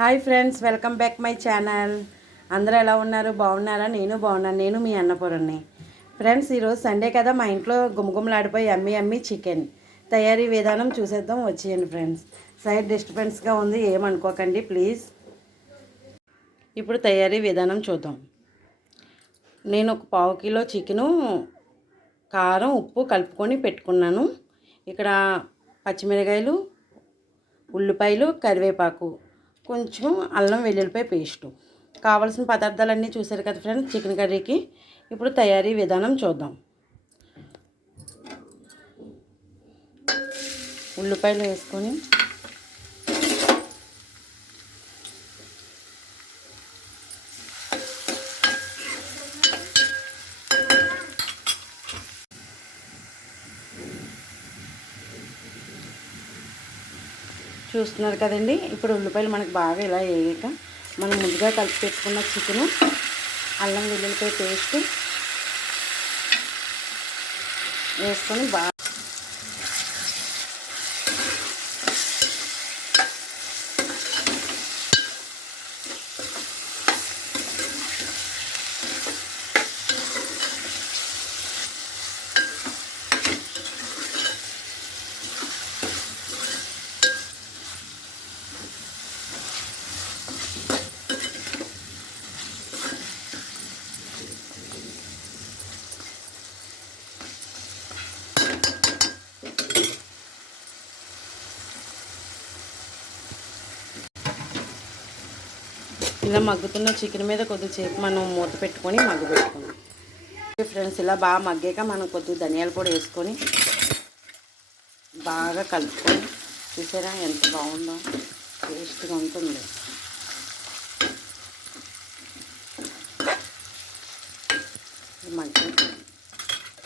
Hi friends, welcome back my channel. అందరూ ఎలా ఉన్నారు? బాగున్నారా? నేను బాగున్నాను. నేను మీ అన్నపూర్ణని. ఫ్రెండ్స్, ఈరోజు సండే కదా, మా ఇంట్లో గుమగుమలాడిపోయి అమ్మి చికెన్ తయారీ విధానం చూసేద్దాం. వచ్చేయండి ఫ్రెండ్స్. సైడ్ డిస్టర్బెన్స్గా ఉంది, ఏమనుకోకండి ప్లీజ్. ఇప్పుడు తయారీ విధానం చూద్దాం. నేను ఒక 1/2 కిలో చికెను కారం ఉప్పు కలుపుకొని పెట్టుకున్నాను. ఇక్కడ పచ్చిమిరకాయలు, ఉల్లిపాయలు, కరివేపాకు, కొంచెం అల్లం వెల్లుల్లిపాయ పేస్టు, కావాల్సిన పదార్థాలన్నీ చూసారు కదా ఫ్రెండ్స్ చికెన్ కర్రీకి. ఇప్పుడు తయారీ విధానం చూద్దాం. ఉల్లిపాయలు వేసుకొని చూస్తున్నారు కదండి. ఇప్పుడు ఉల్లిపాయలు మనకు బాగా ఇలా వేయక మనం ముందుగా కలిపి పెట్టుకున్న చికెను, అల్లం వెల్లుల్లిపాయ పేస్ట్ వేసుకొని బాగా ఇలా మగ్గుతున్న చికెన్ మీద కొద్దిసేపు మనం మూత పెట్టుకొని మగ్గబెట్టుకున్నాం ఫ్రెండ్స్. ఇలా బాగా మగ్గాక మనం కొద్దిగా ధనియాల పొడి వేసుకొని బాగా కలుపుకొని, చూసారా ఎంత బాగుందో, టేస్ట్గా ఉంటుంది. మగ్గి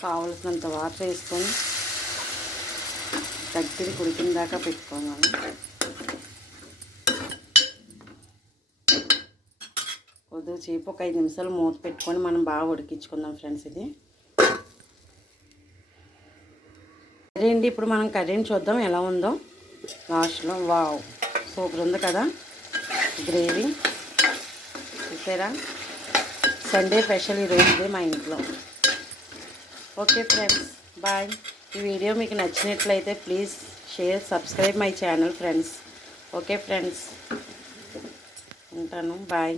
కావలసినంత వాటర్ వేసుకొని దగ్గర ఉడికిన దాకా పెట్టుకోవాలి. కొద్దిసేపు ఒక 5 నిమిషాలు మూత పెట్టుకొని మనం బాగా ఉడికించుకుందాం ఫ్రెండ్స్. ఇది కర్రీ అండి. ఇప్పుడు మనం కర్రీని చూద్దాం ఎలా ఉందో లాస్ట్లో. వావ్, సూపర్ ఉంది కదా గ్రేవీ. చూసారా, సండే స్పెషల్ ఈరోజు ఇదే మా ఇంట్లో. Okay friends, bye. ఈ వీడియో మీకు నచ్చినట్లయితే please share, subscribe my channel friends. Okay friends, ఉంటాను. బాయ్.